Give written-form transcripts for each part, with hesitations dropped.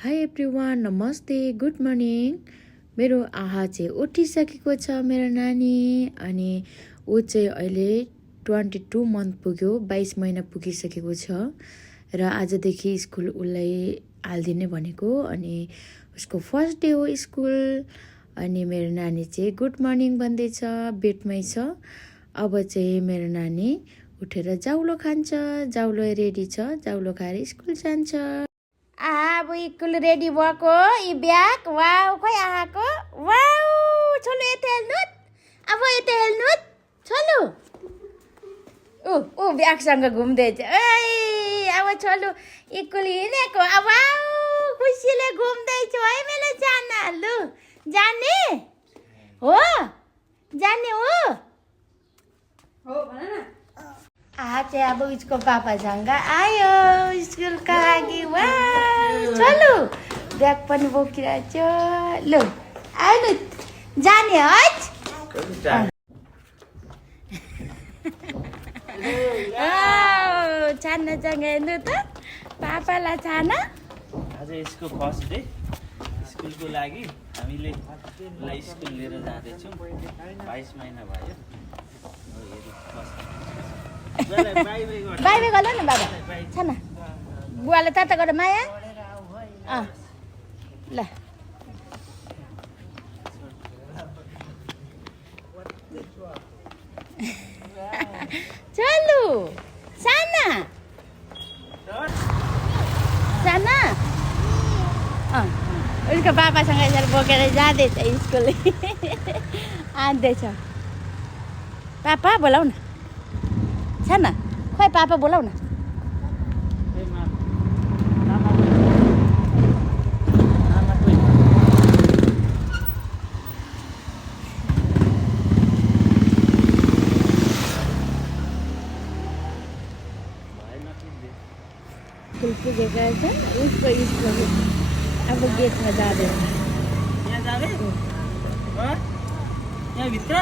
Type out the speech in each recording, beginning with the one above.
High everyone, नमस्ते, good morning. मेरो आहा चाहिँ उठिसकेको छ मेरो नानी। अनि ऊ चाहिँ अहिले 22 मन्थ पुग्यो, 22 महिना पुगिसकेको छ र आजदेखि स्कुल उसलाई हालिदिने भनेको। अनि उसको फर्स्ट डे हो स्कुल। अनि मेरो नानी चाहिँ गुड मर्निङ भन्दैछ, बेडमै छ। अब चाहिँ मेरो नानी उठेर जाउलो खान्छ, जाउलो रेडी छ, जाउलो खाएर स्कुल जान्छ। अब स्कुल रेडी भएको यी ब्याग वाउ खोइ आएको वाउ छोलो यता हेर्नु अब यता हेर्नु छोलो ऊ ब्यागसँग घुम्दैछ ए अब छोलो स्कुल हिँडेको अब वाउ खुसीले घुम्दैछ है मेरो जाना लु जाने हो भन न आज अब उसको पापासँग आयो स्कुलका लागि। वा चलो ब्याग पनि बोकिरहेछ। लु आउनु जाने है छानासँग हेर्नु त पापालाई छाना। आज यसको फर्स्ट डे स्कुलको लागि हामीले स्कुल लिएर जाँदैछौँ। 22 महिना भयो। बाई बाई गर न बाबा छाना बुवाले ताता गर माया ल चलु साना साना उसको पापासँग यसरी बोकेर जाँदैछ स्कुल आउँदैछ। पापा बोलाउ न छाना खोइ पापा बोलाउ न। स्कुल पुगेका छ उसको स्कुल अब गेटमा जाँदैछ। यहाँ जाने यहाँ भित्र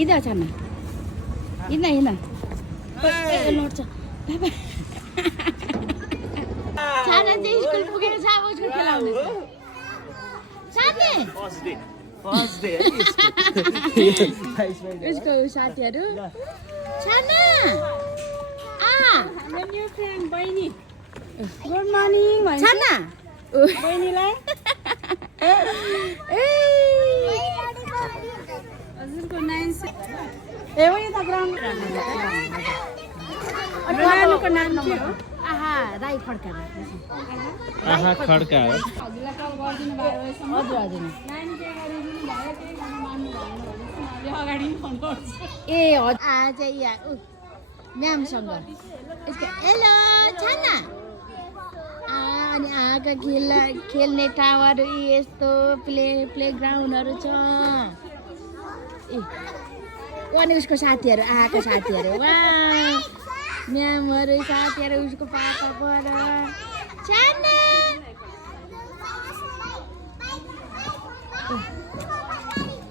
इधर छाना हिँड लड्छ बाबा छाना चाहिँ स्कुल पुगेर छ अब उसको खेलाउने साथी उसको साथीहरू छाना न्यू फ्रेन्ड बहिनी गुड मर्निङ भन्छ छाना बहिनीलाई हजुरको 9 ए हो त ग्राउन्डको नाम के हो? आहा राई खड्का आहा खड्का हो। हजुरलाई कल गरिदिनु भयो हजुर हजुर नानी के गरिदिनु भयो केही गर्न मान्नु भएन भने अगाडि फोन गर्छु। ए हजुर आज यहाँ म्यामसँग यसको हेलो छाना अनि आँखा खेल्ने टावर यस्तो प्लेग्राउन्डहरू छ। ए अनि उसको साथीहरू आएको साथीहरू वा म्यामहरू साथीहरू उसको पापा पर छाना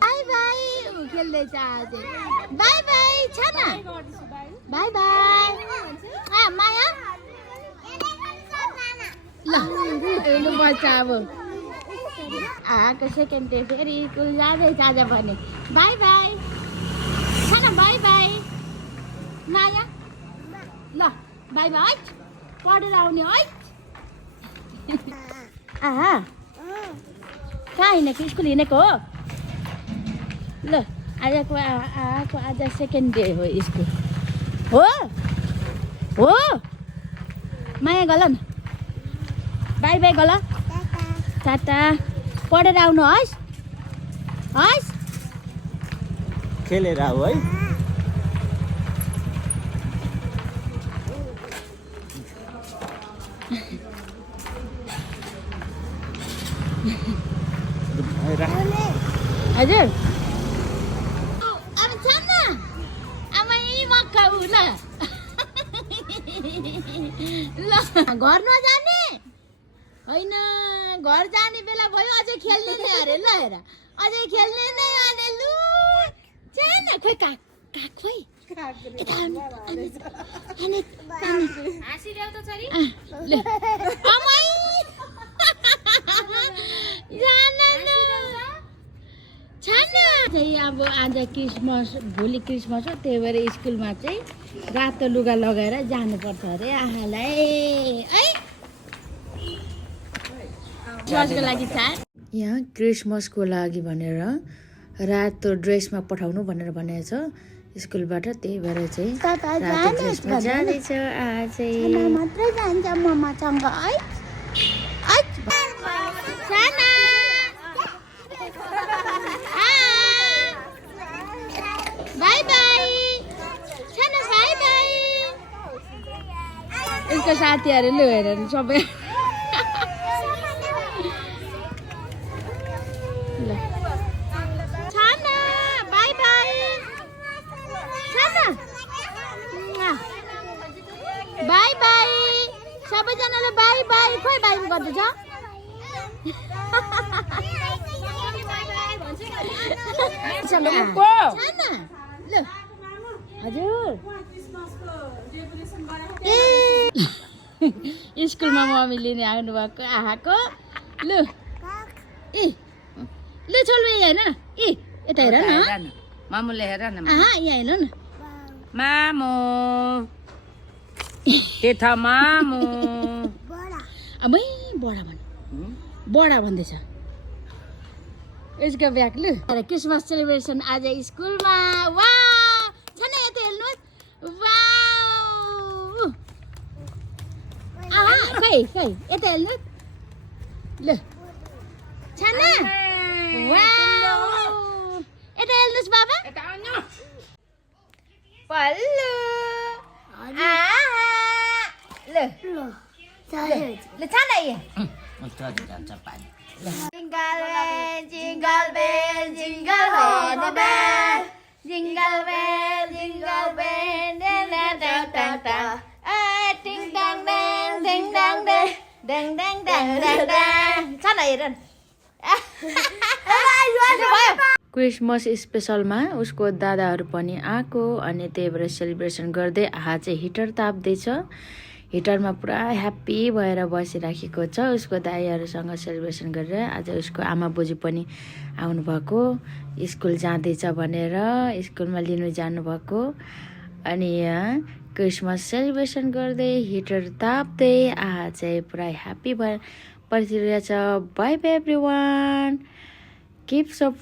बाई बाई ऊ खेल्दैछ आज बाई बाई छाना बाई बाई माया ल हेर्नु पर्छ अब आएको सेकेन्ड डे फेरि स्कुल जाँदैछ आज भने बाई बाई छाना बाई बाई माया ल बाई बाई पढेर आउने है। आहा कहाँ हिँडेको स्कुल हिँडेको हो ल आजको आएको आज सेकेन्ड डे हो स्कुल हो माया गल न बाई बाई गल टाटा पढेर आउनु हस् खेलेर आऊ है। हजुर अब छाना आमा यही मक्का उ ल घर नजाने होइन घर जाने बेला भयो अझै खेल्ने नै अरे ल हेर अझै खेल्ने नै अरे लु छाना खोइ काग खोइ हाँसिदेऊ त छोरी अब आज क्रिसमस भोलि क्रिसमस हो त्यही भएर स्कुलमा चाहिँ रातो लुगा लगाएर जानुपर्छ अरे आहालाई है क्लासको लागि चार यहाँ क्रिसमसको लागि भनेर रातो ड्रेसमा पठाउनु भनेर भनेको छ स्कुलबाट त्यही भएर चाहिँ रातो ड्रेसमा जाँदैछ आज चाहिँ मात्रै जान्छ मम्मासँग है साना बाई बाई साना बाई बाई यसको साथीहरू लु हेर सबै साना बाई बाई साना बाई बाई सबैजनाले बाई बाई खोइ बाई गर्दैछ साना ल हजुर ए स्कुलमा मम्मी लिने आउनु भएको आएको लु ए लु छोलु हेर न ए यता हेर न मामुले हेर न यहाँ हेर न मामु त्यता मामु अबै बडा भन बडा भन्दैछ यसको ब्याग लु क्रिसमस सेलिब्रेसन आज स्कुलमा वा छन यता हेर्नुहोस् वाउ खै यता हेर्नुहोस् ल छन वाउ यता हेर्नुहोस् बाबा पल्लु ल छन जान्छ पानी Jingle bell, jingle bell, jingle all the bell. Jingle bell, jingle bell, ding dang dang dang dang. Ding dang dang, ding dang dang, ding dang dang dang dang. Sana heran. Christmas स्पेसलमा उसको दादाहरू पनि आएको अनि त्यही भएर celebration गर्दै आज चाहिँ हिटर ताप्दैछ हिटरमा पुरा ह्याप्पी भएर बसिराखेको छ उसको दाइहरूसँग सेलिब्रेसन गरेर आज उसको आमा बोजू पनि आउनुभएको स्कुल जाँदैछ भनेर स्कुलमा लिनु जानुभएको अनि यहाँ क्रिसमस सेलिब्रेसन गर्दै हिटर ताप्दै आज चाहिँ पुरा ह्याप्पी भएर पर्खिरहेछ bye bye everyone keep support